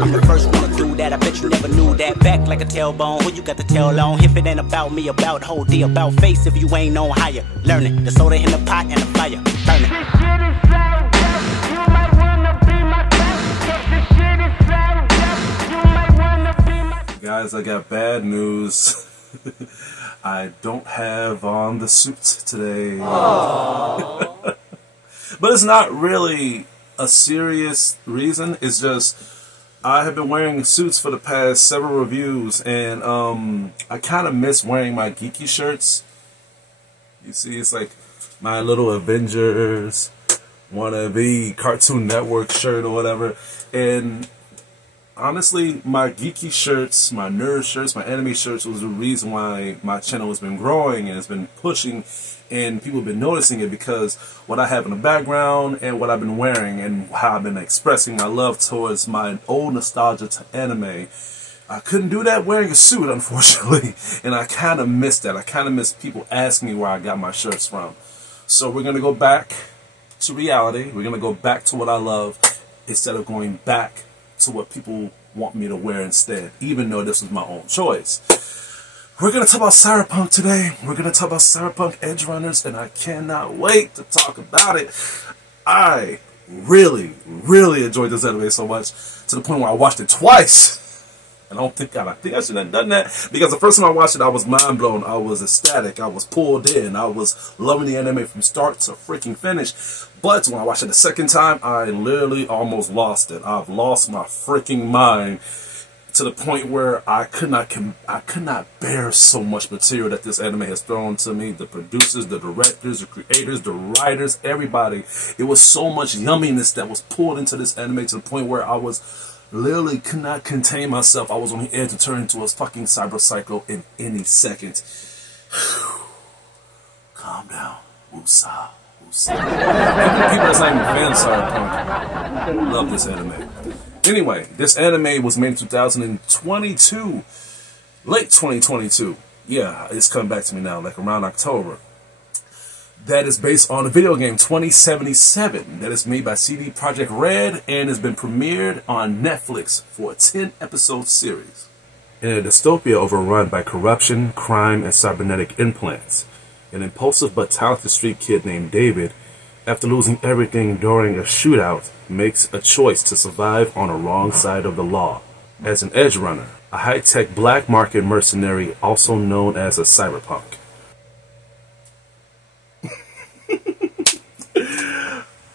The first one to do that, I bet you never knew that. Back like a tailbone, who you got the tail on? If it ain't about me, about whole D, about face. If you ain't on higher, learn it. The soda in the pot and the fire, burn it. Guys, I got bad news. I don't have on the suit today. But it's not really a serious reason. It's just I have been wearing suits for the past several reviews, and I kind of miss wearing my geeky shirts. You see, it's like my little Avengers wannabe Cartoon Network shirt or whatever. And honestly, my geeky shirts, my nerd shirts, my anime shirts was the reason why my channel has been growing and it's been pushing, and people have been noticing it because what I have in the background and what I've been wearing and how I've been expressing my love towards my old nostalgia to anime. I couldn't do that wearing a suit, unfortunately, and I kind of missed that. I kind of miss people asking me where I got my shirts from. So we're going to go back to reality. We're going to go back to what I love instead of going back to what people want me to wear instead, even though this was my own choice. We're going to talk about Cyberpunk today. We're going to talk about Cyberpunk Edgerunners, and I cannot wait to talk about it. I really, really enjoyed this anime so much to the point where I watched it twice. And I think I shouldn't have done that, because the first time I watched it, I was mind blown. I was ecstatic. I was pulled in. I was loving the anime from start to freaking finish. But when I watched it the second time, I literally almost lost it. I've lost my freaking mind to the point where I could not bear so much material that this anime has thrown to me. The producers, the directors, the creators, the writers, everybody. It was so much yumminess that was poured into this anime to the point where I was literally could not contain myself. I was on the edge to turn into a fucking cyber psycho in any second. Calm down. Woosah. Woosah. People that's not even fans of Cyberpunk love this anime. Anyway, this anime was made in 2022. Late 2022. Yeah, it's coming back to me now, like around October. That is based on the video game 2077 that is made by CD Projekt Red and has been premiered on Netflix for a 10-episode series. In a dystopia overrun by corruption, crime, and cybernetic implants, an impulsive but talented street kid named David, after losing everything during a shootout, makes a choice to survive on the wrong side of the law. As an edgerunner, a high-tech black market mercenary also known as a cyberpunk.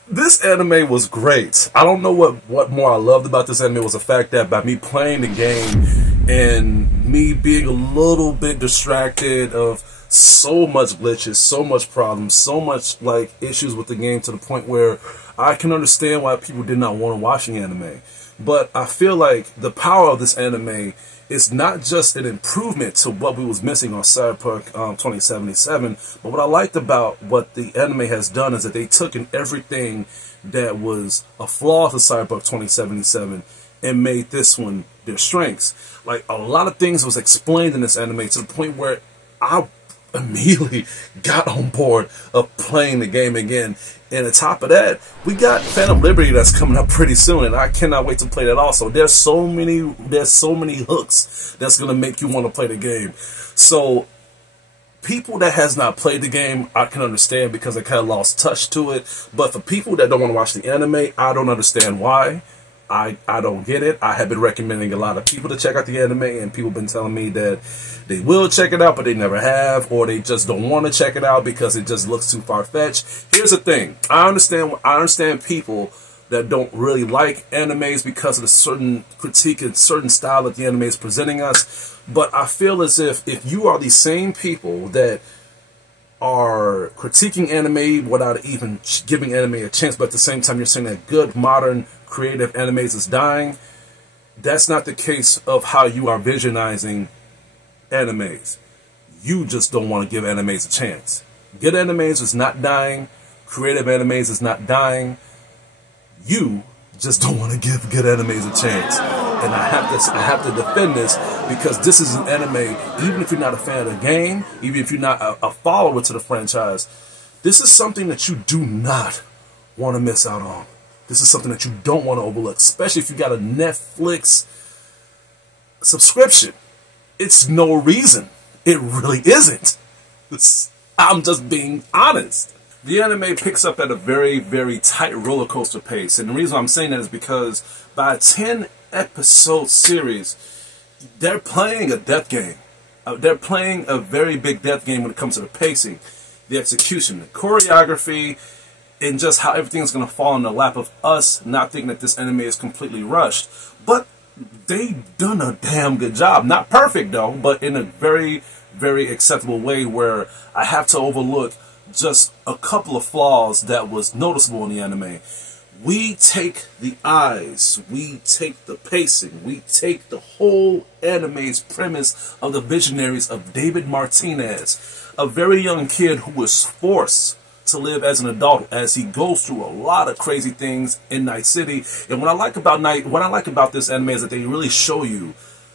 This anime was great. I don't know what more I loved about this anime was the fact that by me playing the game and me being a little bit distracted of so much glitches, so much problems, so much like issues with the game to the point where I can understand why people did not want to watch the anime. But I feel like the power of this anime is not just an improvement to what we was missing on Cyberpunk 2077, but what I liked about what the anime has done is that they took in everything that was a flaw to Cyberpunk 2077 and made this one their strengths. Like, a lot of things was explained in this anime to the point where I immediately got on board of playing the game again. And on top of that, we got Phantom Liberty that's coming up pretty soon, and I cannot wait to play that also. There's so many hooks that's gonna make you want to play the game. So people that has not played the game, I can understand because they kind of lost touch to it. But for people that don't want to watch the anime, I don't understand why. I don't get it. I have been recommending a lot of people to check out the anime, and people have been telling me that they will check it out, but they never have, or they just don't want to check it out because it just looks too far-fetched. Here's the thing. I understand people that don't really like animes because of the certain critique and certain style that the anime is presenting us. But I feel as if you are the same people that are critiquing anime without even giving anime a chance, but at the same time you're saying that good, modern, creative animes is dying, that's not the case of how you are visionizing animes. You just don't want to give animes a chance. Good animes is not dying. Creative animes is not dying. You just don't want to give good animes a chance. And I have to defend this because this is an anime, even if you're not a fan of the game, even if you're not a follower to the franchise, This is something that you do not want to miss out on. This is something that you don't want to overlook, especially if you got a Netflix subscription. It's no reason. It really isn't. I'm just being honest. The anime picks up at a very, very tight roller coaster pace. And the reason I'm saying that is because by a 10-episode series, they're playing a death game. They're playing a very big death game when it comes to the pacing, the execution, the choreography, and just how everything's going to fall in the lap of us not thinking that this anime is completely rushed. But they've done a damn good job. Not perfect, though, but in a very, very acceptable way where I have to overlook just a couple of flaws that was noticeable in the anime. We take the eyes, we take the pacing, we take the whole anime's premise of the visionaries of David Martinez, a very young kid who was forced to live as an adult as he goes through a lot of crazy things in Night City. And what I like about this anime is that they really show you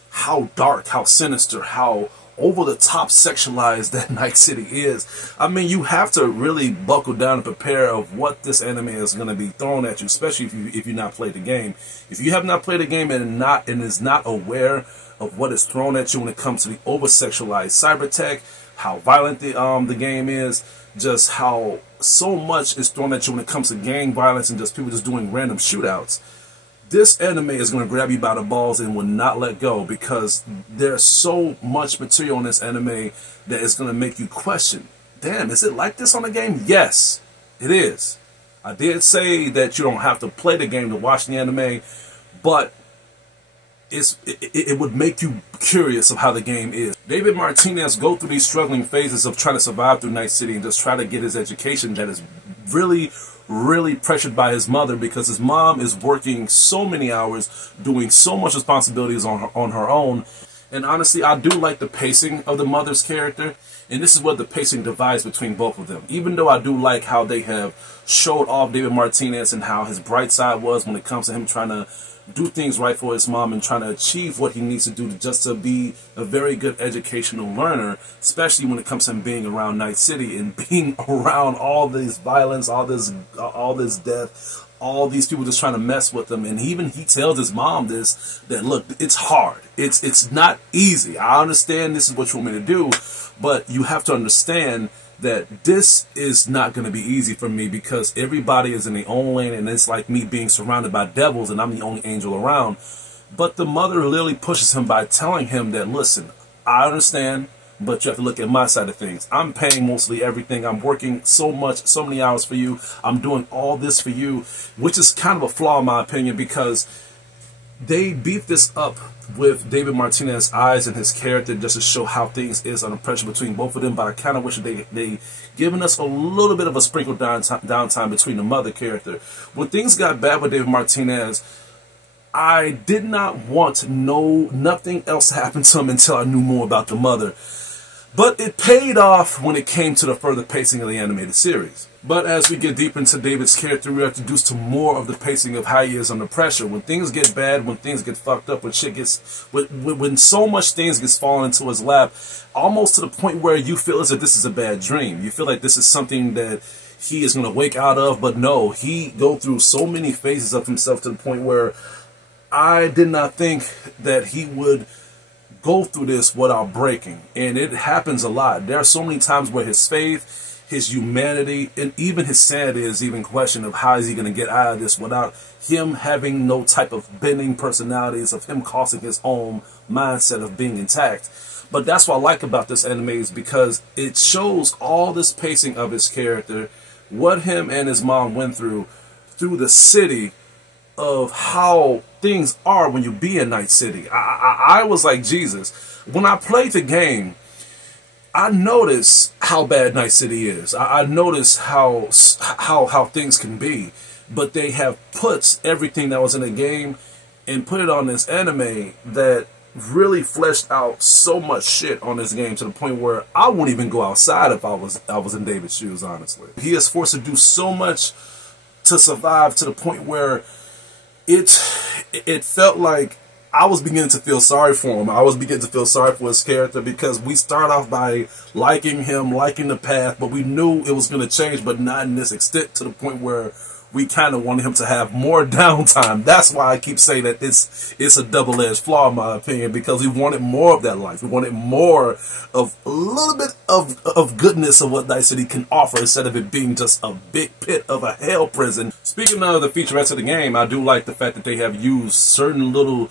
how dark, how sinister, how over the top sexualized that Night City is. I mean, you have to really buckle down and prepare of what this anime is going to be thrown at you, especially if you not played the game. If you have not played the game and is not aware of what is thrown at you when it comes to the over sexualized cyber tech, how violent the game is, just how so much is thrown at you when it comes to gang violence and just people just doing random shootouts. This anime is going to grab you by the balls and will not let go, because there's so much material in this anime that is going to make you question, damn, is it like this on the game? Yes, it is. I did say that you don't have to play the game to watch the anime, but it would make you curious of how the game is. David Martinez go through these struggling phases of trying to survive through Night City and just try to get his education that is really pressured by his mother, because his mom is working so many hours, doing so much responsibilities on her own. And honestly, I do like the pacing of the mother's character, and this is what the pacing divides between both of them. Even though I do like how they have showed off David Martinez and how his bright side was when it comes to him trying to do things right for his mom and trying to achieve what he needs to do just to be a very good educational learner, especially when it comes to him being around Night City and being around all this violence, all this death, all these people just trying to mess with him. And even he tells his mom this, that look, it's hard. It's not easy. I understand this is what you want me to do, but you have to understand that this is not going to be easy for me, because everybody is in their own lane, and it's like me being surrounded by devils and I'm the only angel around. But the mother literally pushes him by telling him that, listen, I understand, but you have to look at my side of things. I'm paying mostly everything. I'm working so many hours for you. I'm doing all this for you, which is kind of a flaw in my opinion, because they beat this up with David Martinez's eyes and his character just to show how things is under pressure between both of them. But I kind of wish they given us a little bit of a sprinkled downtime between the mother character. When things got bad with David Martinez, I did not want to know nothing else to happen to him until I knew more about the mother. But it paid off when it came to the further pacing of the animated series. But as we get deep into David's character, we are introduced to more of the pacing of how he is under pressure. When things get bad, when things get fucked up, when shit gets, when so much things gets fallen into his lap, almost to the point where you feel as if this is a bad dream. You feel like this is something that he is going to wake out of, but no, he go through so many phases of himself to the point where I did not think that he would go through this without breaking. And it happens a lot. There are so many times where his faith, his humanity, and even his sanity is even questioned of how is he going to get out of this without him having no type of bending personalities, of him causing his own mindset of being intact. But that's what I like about this anime, is because it shows all this pacing of his character, what him and his mom went through the city, of how things are when you be in Night City. I was like, Jesus. When I played the game, I noticed how bad Night City is. I noticed how things can be. But they have put everything that was in the game and put it on this anime that really fleshed out so much shit on this game to the point where I wouldn't even go outside if I was in David's shoes, honestly. He is forced to do so much to survive to the point where it felt like I was beginning to feel sorry for him. I was beginning to feel sorry for his character because we start off by liking him, liking the path, but we knew it was going to change, but not in this extent, to the point where we kind of wanted him to have more downtime. That's why I keep saying that it's a double-edged flaw, in my opinion, because we wanted more of that life. We wanted more of a little bit of goodness of what Night City can offer, instead of it being just a big pit of a hell prison. Speaking of the featurettes of the game, I do like the fact that they have used certain little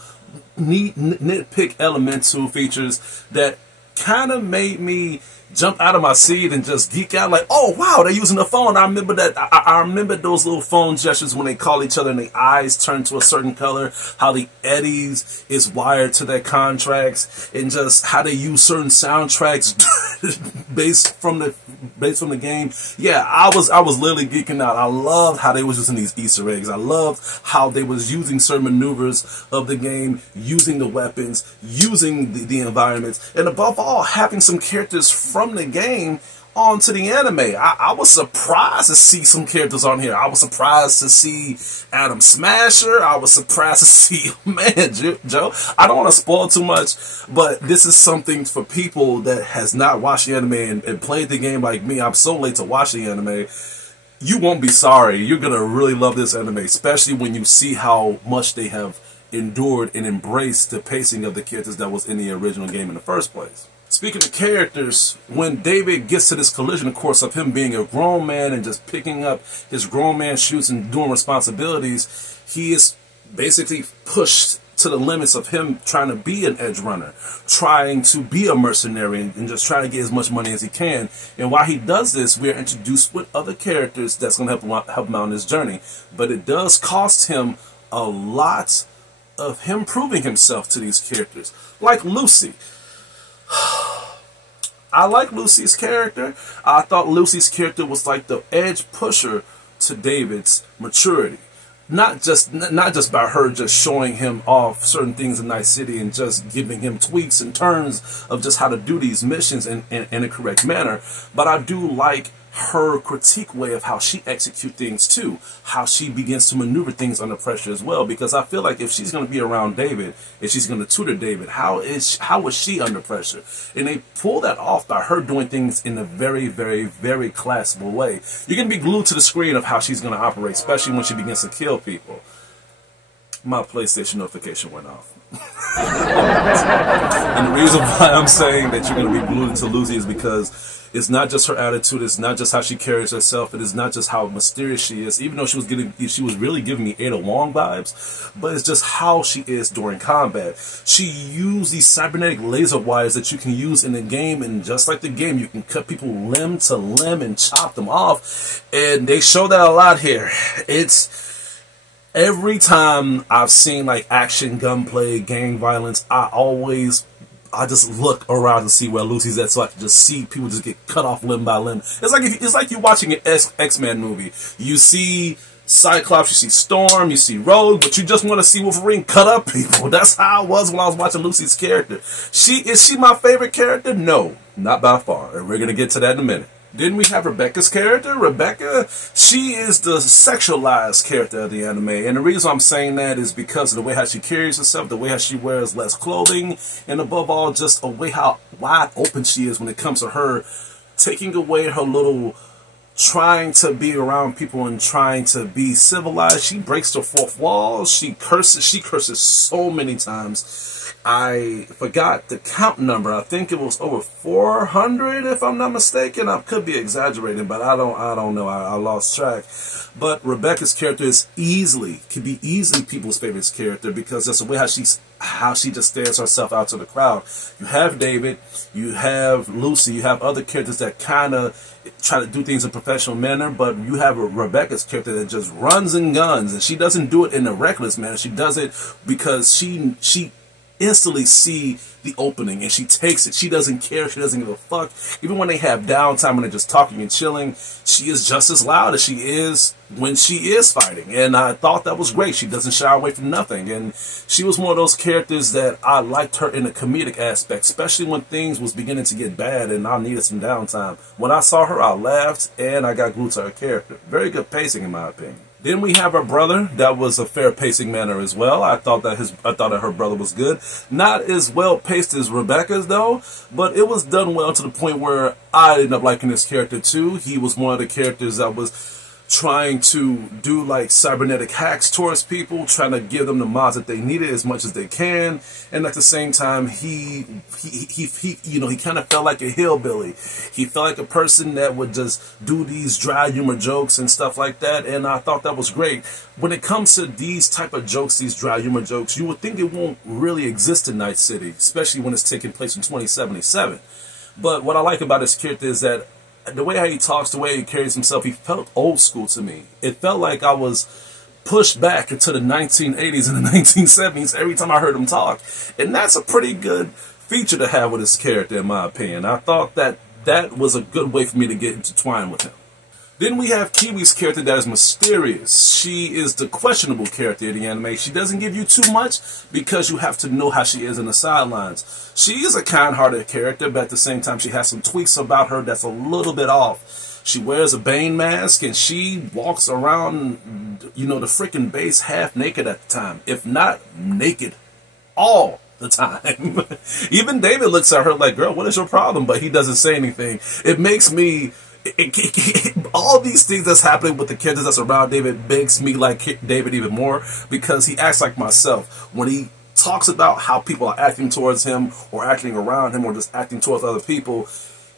nitpick elemental features that kind of made me jump out of my seat and just geek out, like, oh wow, they're using the phone. I remember that. I remember those little phone gestures when they call each other and their eyes turn to a certain color, how the eddies is wired to their contracts, and just how they use certain soundtracks based from the game. Yeah, I was literally geeking out. I loved how they was using these Easter eggs. I loved how they was using certain maneuvers of the game, using the weapons, using the environments, and above all, having some characters from the game onto the anime. I was surprised to see some characters on here. I was surprised to see Adam Smasher. I was surprised to see, man, Joe, I don't want to spoil too much, but this is something for people that has not watched the anime and played the game like me. I'm so late to watch the anime. You won't be sorry. You're going to really love this anime, especially when you see how much they have endured and embraced the pacing of the characters that was in the original game in the first place. Speaking of characters, when David gets to this collision, of course, of him being a grown man and just picking up his grown man shoes and doing responsibilities, he is basically pushed to the limits of him trying to be an edge runner, trying to be a mercenary, and just trying to get as much money as he can. And while he does this, we are introduced with other characters that's going to help him out on this journey. But it does cost him a lot of him proving himself to these characters, like Lucy. I like Lucy's character. I thought Lucy's character was like the edge pusher to David's maturity. Not just by her just showing him off certain things in Night City and just giving him tweaks and turns of just how to do these missions in a correct manner, but I do like her critique way of how she executes things too, how she begins to maneuver things under pressure as well, because I feel like if she's going to be around David, if she's going to tutor David, how is she under pressure? And they pull that off by her doing things in a very, very, very classical way. You're going to be glued to the screen of how she's going to operate, especially when she begins to kill people. My PlayStation notification went off. And the reason why I'm saying that you're going to be glued to Lucy is because it's not just her attitude, it's not just how she carries herself, it is not just how mysterious she is, even though she was really giving me Ada Wong vibes, but it's just how she is during combat. She used these cybernetic laser wires that you can use in the game, and just like the game, you can cut people limb to limb and chop them off, and they show that a lot here. It's every time I've seen like action, gunplay, gang violence, I just look around to see where Lucy's at, so I can just see people just get cut off limb by limb. It's like you're watching an X-Men movie. You see Cyclops, you see Storm, you see Rogue, but you just want to see Wolverine cut up people. That's how I was when I was watching Lucy's character. Is she my favorite character? No, not by far, and we're gonna get to that in a minute. Then we have Rebecca's character. Rebecca, she is the sexualized character of the anime. And the reason I'm saying that is because of the way how she carries herself, the way how she wears less clothing, and above all, just a way how wide open she is when it comes to her taking away her little trying to be around people and trying to be civilized. She breaks the fourth wall. She curses so many times. I forgot the count number. I think it was over 400, if I'm not mistaken. I could be exaggerating, but I don't know. I lost track. But Rebecca's character could be easily people's favorite character, because that's the way how she just stands herself out to the crowd. You have David, you have Lucy, you have other characters that kind of try to do things in a professional manner, but you have Rebecca's character that just runs and guns, and she doesn't do it in a reckless manner. She does it because she instantly see the opening and she takes it. She doesn't care. She doesn't give a fuck. Even when they have downtime, when they're just talking and chilling, she is just as loud as she is when she is fighting. And I thought that was great. She doesn't shy away from nothing. And she was one of those characters that I liked her in a comedic aspect, especially when things was beginning to get bad and I needed some downtime. When I saw her, I laughed and I got glued to her character. Very good pacing in my opinion. Then we have her brother. That was a fair pacing manner as well. I thought that her brother was good. Not as well paced as Rebecca's though, but it was done well to the point where I ended up liking this character too. He was one of the characters that was trying to do like cybernetic hacks towards people, trying to give them the mods that they needed as much as they can, and at the same time he kind of felt like a hillbilly. He felt like a person that would just do these dry humor jokes and stuff like that, and I thought that was great. When it comes to these type of jokes, these dry humor jokes, you would think it won't really exist in Night City, especially when it's taking place in 2077. But what I like about this character is that the way how he talks, the way he carries himself, he felt old school to me. It felt like I was pushed back into the 1980s and the 1970s every time I heard him talk. And that's a pretty good feature to have with his character, in my opinion. I thought that that was a good way for me to get intertwined with him. Then we have Kiwi's character that is mysterious. She is the questionable character in the anime. She doesn't give you too much because you have to know how she is in the sidelines. She is a kind-hearted character, but at the same time she has some tweaks about her that's a little bit off. She wears a Bane mask and she walks around, you know, the freaking base half naked at the time, if not naked all the time. Even David looks at her like, girl, what is your problem? But he doesn't say anything. It makes me... all these things that's happening with the characters that's around David makes me like David even more, because he acts like myself. When he talks about how people are acting towards him or acting around him or just acting towards other people,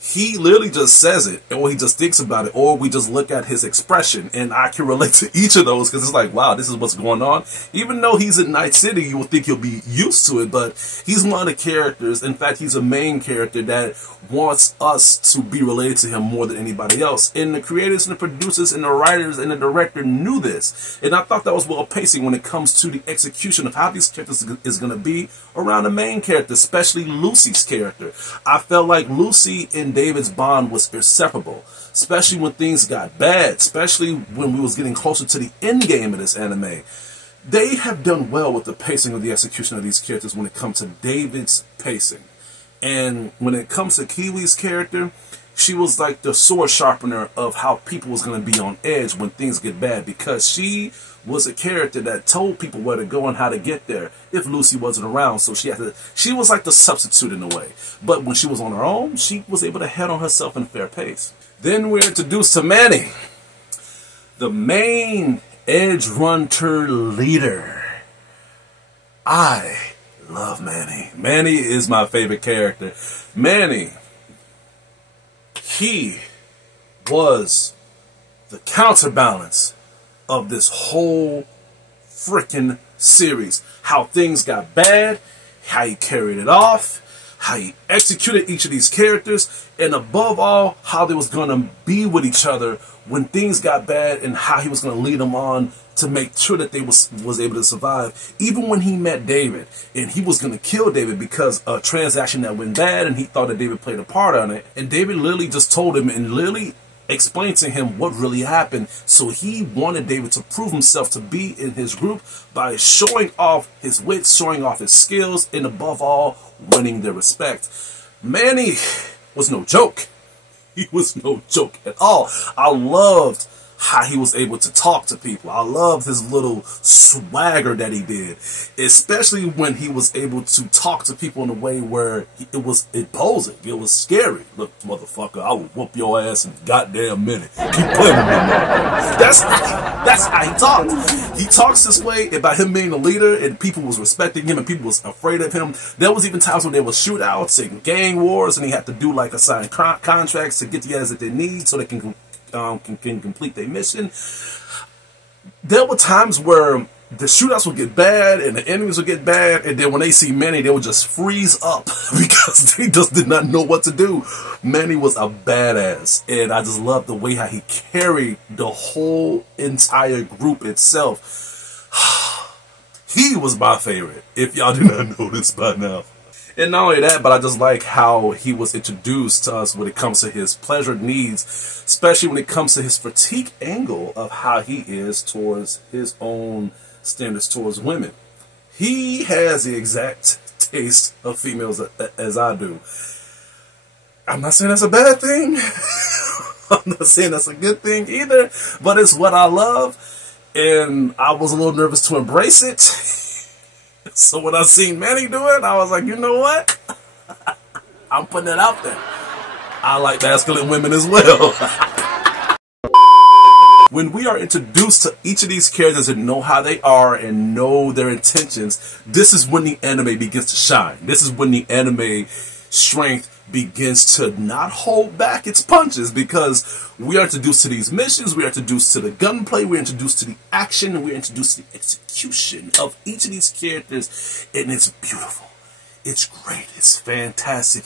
he literally just says it, or he just thinks about it, or we just look at his expression, and I can relate to each of those because it's like, wow, this is what's going on. Even though he's in Night City, you would think you'll be used to it, but he's one of the characters. In fact, he's a main character that wants us to be related to him more than anybody else. And the creators and the producers and the writers and the director knew this, and I thought that was well pacing when it comes to the execution of how these characters is going to be around the main character, especially Lucy's character. I felt like Lucy and David's bond was inseparable, especially when things got bad, especially when we was getting closer to the end game of this anime. They have done well with the pacing of the execution of these characters when it comes to David's pacing. And when it comes to Kiwi's character, she was like the sword sharpener of how people was going to be on edge when things get bad, because she was a character that told people where to go and how to get there if Lucy wasn't around. So she was like the substitute in a way. But when she was on her own, she was able to head on herself in a fair pace. Then we're introduced to Manny, the main Edgerunner leader. I love Manny. Manny is my favorite character. Manny, he was the counterbalance of this whole freaking series. How things got bad, how he carried it off, how he executed each of these characters, and above all, how they was going to be with each other when things got bad, and how he was going to lead them on to make sure that they was able to survive. Even when he met David, and he was going to kill David because a transaction that went bad, and he thought that David played a part on it, and David literally just told him and literally explained to him what really happened. So he wanted David to prove himself to be in his group by showing off his wits, showing off his skills, and above all, winning their respect. Manny was no joke. He was no joke at all. I loved how he was able to talk to people. I loved his little swagger that he did, especially when he was able to talk to people in a way where it was imposing. It was scary. Look, motherfucker, I will whoop your ass in a goddamn minute. Keep playing with me, motherfucker. That's how he talks. He talks this way about him being a leader, and people was respecting him, and people was afraid of him. There was even times when there was shootouts and gang wars, and he had to do like assign contracts to get the guys that they need so they can complete their mission. There were times where the shootouts would get bad and the enemies would get bad, and then when they see Manny, they would just freeze up because they just did not know what to do. Manny was a badass, and I just loved the way how he carried the whole entire group itself. He was my favorite, if y'all did not know this by now. And not only that, but I just like how he was introduced to us when it comes to his pleasure needs, especially when it comes to his critique angle of how he is towards his own standards towards women. He has the exact taste of females as I do. I'm not saying that's a bad thing. I'm not saying that's a good thing either, but it's what I love. and I was a little nervous to embrace it. So when I seen Manny do it, I was like, you know what? I'm putting it out there. I like masculine women as well. When we are introduced to each of these characters and know how they are and know their intentions, this is when the anime begins to shine. This is when the anime strength begins to not hold back its punches, because we are introduced to these missions, we are introduced to the gunplay, we're introduced to the action, and we're introduced to the execution of each of these characters, and it's beautiful. It's great. It's fantastic.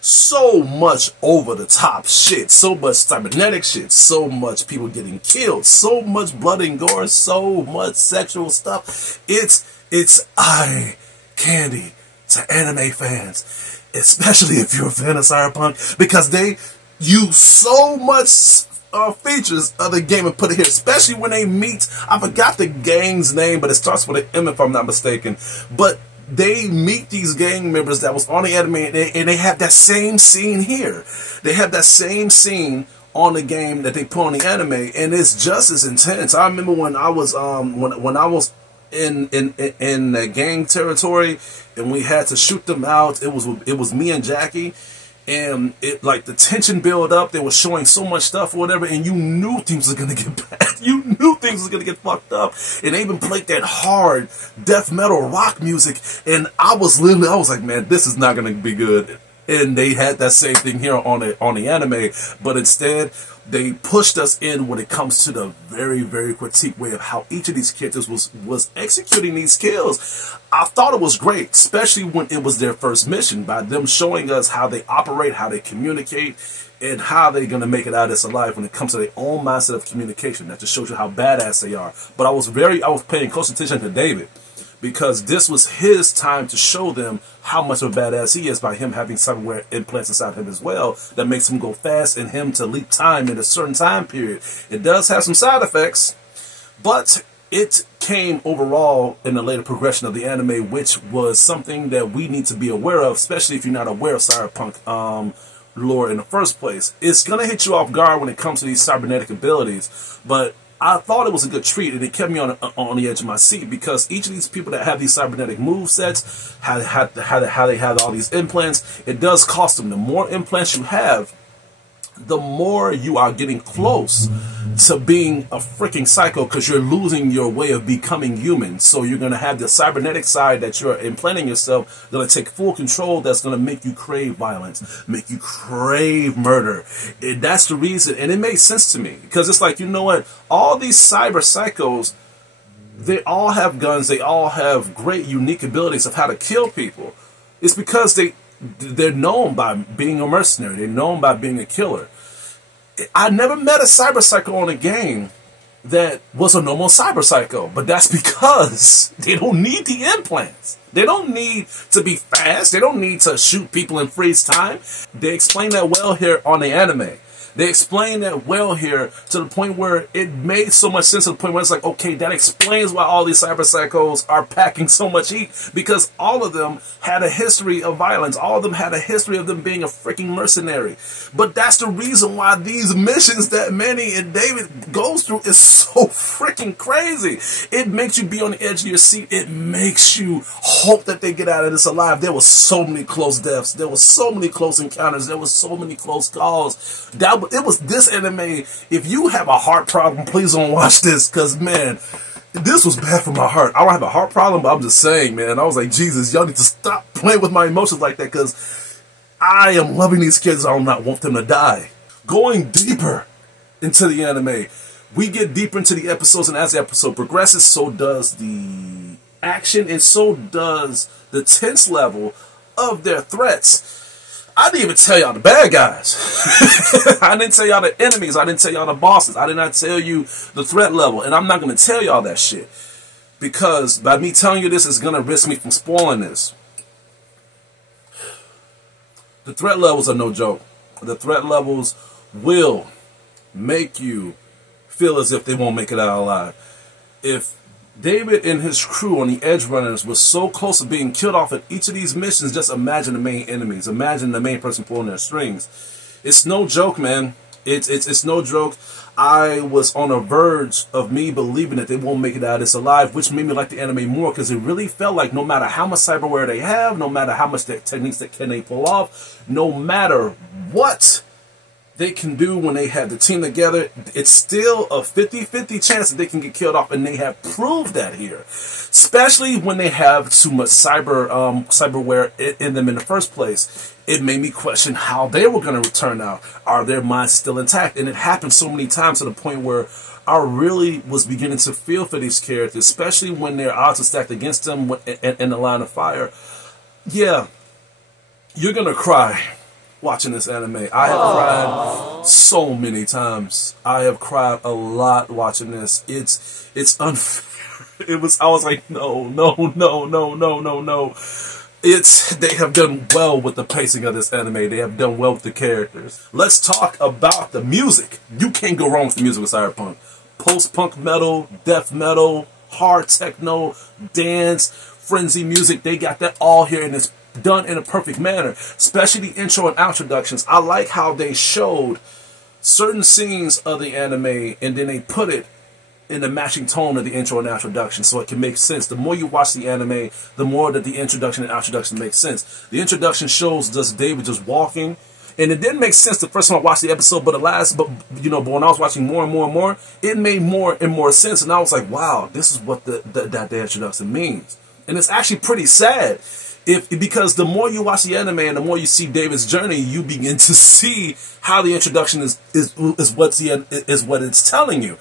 So much over the top shit, so much cybernetic shit, so much people getting killed, so much blood and gore, so much sexual stuff. It's eye candy to anime fans, especially if you're a fan of Cyberpunk, because they use so much features of the game and put it here, especially when they meet, I forgot the gang's name, but it starts with an M if I'm not mistaken, but they meet these gang members that was on the anime, and they have that same scene here. They have that same scene on the game that they put on the anime, and it's just as intense. I remember when I was when I was in the gang territory, and we had to shoot them out. It was me and Jackie, and it, like, the tension built up. They were showing so much stuff or whatever, and you knew things were gonna get bad. You knew things were gonna get fucked up. And they even played that hard death metal rock music, and I was like, man, this is not gonna be good. And they had that same thing here on the anime, but instead they pushed us in when it comes to the very, very critique way of how each of these characters was executing these kills. I thought it was great, especially when it was their first mission, by them showing us how they operate, how they communicate, and how they're going to make it out of this alive when it comes to their own mindset of communication. That just shows you how badass they are. But I was paying close attention to David, because this was his time to show them how much of a badass he is, by him having cyberware implants inside him as well, that makes him go fast and him to leap time in a certain time period. It does have some side effects, but it came overall in the later progression of the anime, which was something that we need to be aware of, especially if you're not aware of Cyberpunk lore in the first place. It's going to hit you off guard when it comes to these cybernetic abilities, but I thought it was a good treat, and it kept me on the edge of my seat, because each of these people that have these cybernetic move sets, how they have all these implants, it does cost them. The more implants you have, the more you are getting close to being a freaking psycho, because you're losing your way of becoming human. So you're going to have the cybernetic side that you're implanting yourself, going to take full control, that's going to make you crave violence, make you crave murder. And that's the reason, and it made sense to me, because it's like, you know what, all these cyber psychos, they all have guns, they all have great unique abilities of how to kill people. It's because they're known by being a mercenary. They're known by being a killer. I never met a cyber psycho on a game that was a normal cyber psycho, but that's because they don't need the implants. They don't need to be fast. They don't need to shoot people in freeze time. They explain that well here on the anime. They explain that well here to the point where it made so much sense, to the point where it's like, okay, that explains why all these cyber psychos are packing so much heat, because all of them had a history of violence. All of them had a history of them being a freaking mercenary. But that's the reason why these missions that Manny and David goes through is so freaking crazy. It makes you be on the edge of your seat. It makes you hope that they get out of this alive. There were so many close deaths. There were so many close encounters. There were so many close calls. It was this anime. If you have a heart problem, please don't watch this, because, man, this was bad for my heart. I don't have a heart problem, but I'm just saying, man, I was like, Jesus, y'all need to stop playing with my emotions like that, because I am loving these kids. I do not want them to die. Going deeper into the anime, we get deeper into the episodes, and as the episode progresses, so does the action, and so does the tense level of their threats. I didn't even tell y'all the bad guys. I didn't tell y'all the enemies. I didn't tell y'all the bosses. I did not tell you the threat level. And I'm not going to tell y'all that shit, because by me telling you this is going to risk me from spoiling this. The threat levels are no joke. The threat levels will make you feel as if they won't make it out alive. If David and his crew on the Edgerunners were so close to being killed off at each of these missions, just imagine the main enemies. Imagine the main person pulling their strings. It's no joke, man. It's no joke. I was on the verge of me believing that they won't make it out of this alive, which made me like the anime more, because it really felt like no matter how much cyberware they have, no matter how much techniques that they pull off, no matter what they can do when they have the team together, it's still a 50-50 chance that they can get killed off, and they have proved that here. Especially when they have too much cyberware in them in the first place. It made me question how they were going to turn out. Are their minds still intact? And it happened so many times to the point where I really was beginning to feel for these characters, especially when their odds are stacked against them in the line of fire. Yeah, you're going to cry watching this anime. I have cried so many times. I have cried a lot watching this. It's unfair. I was like, no. They have done well with the pacing of this anime. They have done well with the characters. Let's talk about the music. You can't go wrong with the music with Cyberpunk. Post-punk metal, death metal, hard techno, dance, frenzy music. They got that all here, and it's done in a perfect manner. Especially the intro and introductions. I like how they showed certain scenes of the anime, and then they put it in the matching tone of the intro and introduction, so it can make sense. The more you watch the anime, the more that the introduction and introduction makes sense. The introduction shows just David just walking, and it didn't make sense the first time I watched the episode, but when I was watching more and more, it made more and more sense, and I was like, wow, this is what that introduction means. And it's actually pretty sad, because the more you watch the anime and the more you see David's journey, you begin to see how the introduction is what it's telling you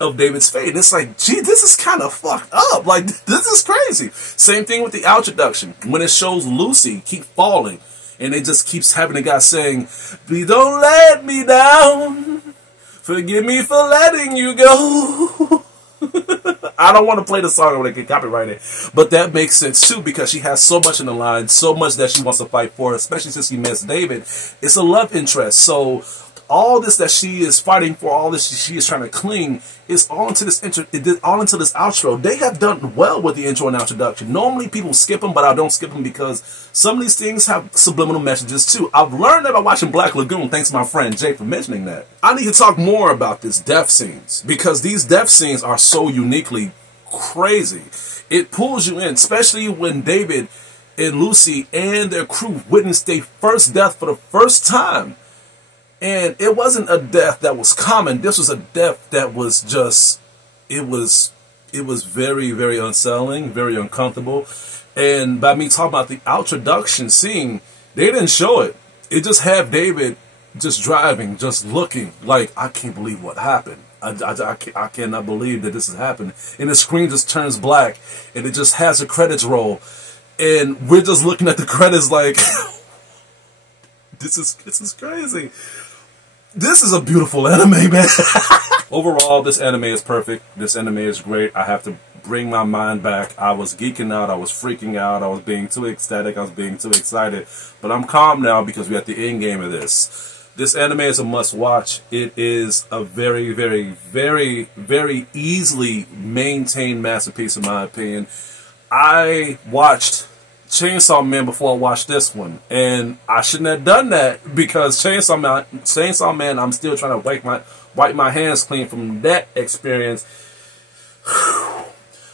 of David's fate. And it's like, gee, this is kind of fucked up. Like, this is crazy. Same thing with the introduction. When it shows Lucy keep falling, and it just keeps having the guy saying, "Please don't let me down. Forgive me for letting you go." I don't want to play the song when they get copyrighted, but that makes sense too, because she has so much in the line, so much that she wants to fight for, especially since she missed David. It's a love interest, so all this that she is fighting for, all this she is trying to cling, is all into this outro. They have done well with the intro and introduction. Normally people skip them, but I don't skip them because some of these things have subliminal messages too. I've learned that by watching Black Lagoon, thanks to my friend Jay for mentioning that. I need to talk more about these death scenes, because these death scenes are so uniquely crazy. It pulls you in, especially when David and Lucy and their crew witnessed their first death for the first time. And it wasn't a death that was common. This was a death that was just, it was very, very unsettling, very uncomfortable. And by me talking about the introduction scene, they didn't show it. It just had David just driving, just looking like, I can't believe what happened. I cannot believe that this is happening. And the screen just turns black, and it just has the credits roll. And we're just looking at the credits like, this is crazy. This is a beautiful anime, man. Overall, this anime is perfect. This anime is great. I have to bring my mind back. I was geeking out. I was freaking out. I was being too ecstatic. I was being too excited. But I'm calm now because we're at the end game of this. This anime is a must-watch. It is a very, very, very, very easily maintained masterpiece, in my opinion. I watched Chainsaw Man before I watched this one, and I shouldn't have done that, because Chainsaw Man, I'm still trying to wipe my hands clean from that experience.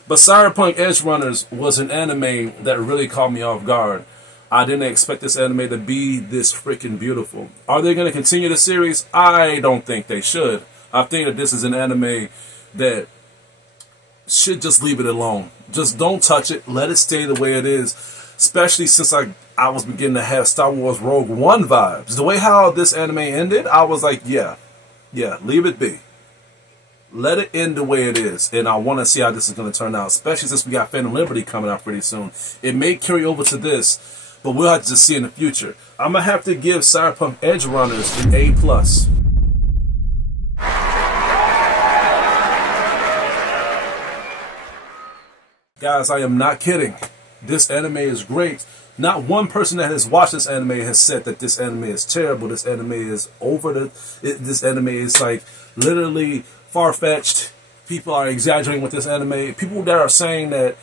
But Cyberpunk Edgerunners was an anime that really caught me off guard. I didn't expect this anime to be this freaking beautiful. Are they going to continue the series? I don't think they should. I think that this is an anime that should just leave it alone. Just don't touch it. Let it stay the way it is. Especially since I was beginning to have Star Wars Rogue One vibes. The way how this anime ended, I was like, yeah, leave it be. Let it end the way it is. And I want to see how this is going to turn out. Especially since we got Phantom Liberty coming out pretty soon. It may carry over to this, but we'll have to just see in the future. I'm going to have to give Cyberpunk Edgerunners an A+. Guys, I am not kidding. This anime is great. Not one person that has watched this anime has said that this anime is terrible. This anime is this anime is like literally far-fetched. People are exaggerating with this anime. People that are saying that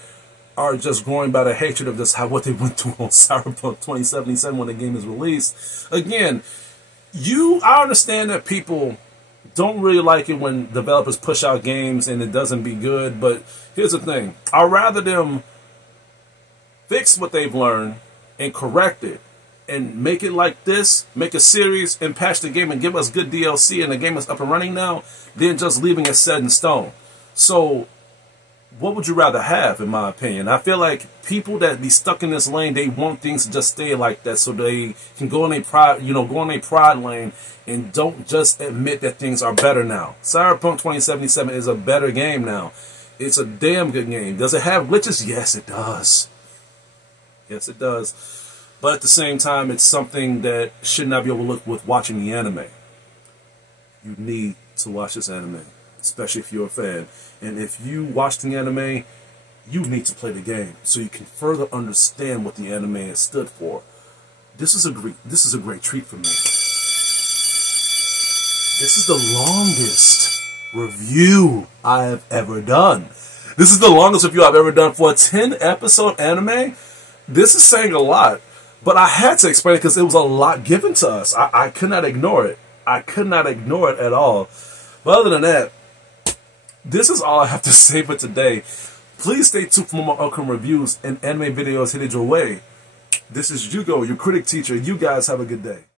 are just going by the hatred of what they went through on Cyberpunk 2077 when the game is released. Again, I understand that people don't really like it when developers push out games and it doesn't be good, but here's the thing. I'd rather them fix what they've learned and correct it and make it like this, make a series and patch the game and give us good DLC and the game is up and running now, than just leaving it set in stone. So what would you rather have, in my opinion? I feel like people that be stuck in this lane, they want things to just stay like that so they can go in a pride, go in a pride lane and don't just admit that things are better now. Cyberpunk 2077 is a better game now. It's a damn good game. Does it have glitches? Yes, it does. Yes, it does. But at the same time, it's something that should not be overlooked with watching the anime. You need to watch this anime, especially if you're a fan. And if you watch the anime, you need to play the game so you can further understand what the anime has stood for. This is a great treat for me. This is the longest review I have ever done. This is the longest review I've ever done for a 10-episode anime. This is saying a lot, but I had to explain it because it was a lot given to us. I could not ignore it. I could not ignore it at all. But other than that, this is all I have to say for today. Please stay tuned for more upcoming reviews and anime videos headed your way. This is Hugo, your critic teacher. You guys have a good day.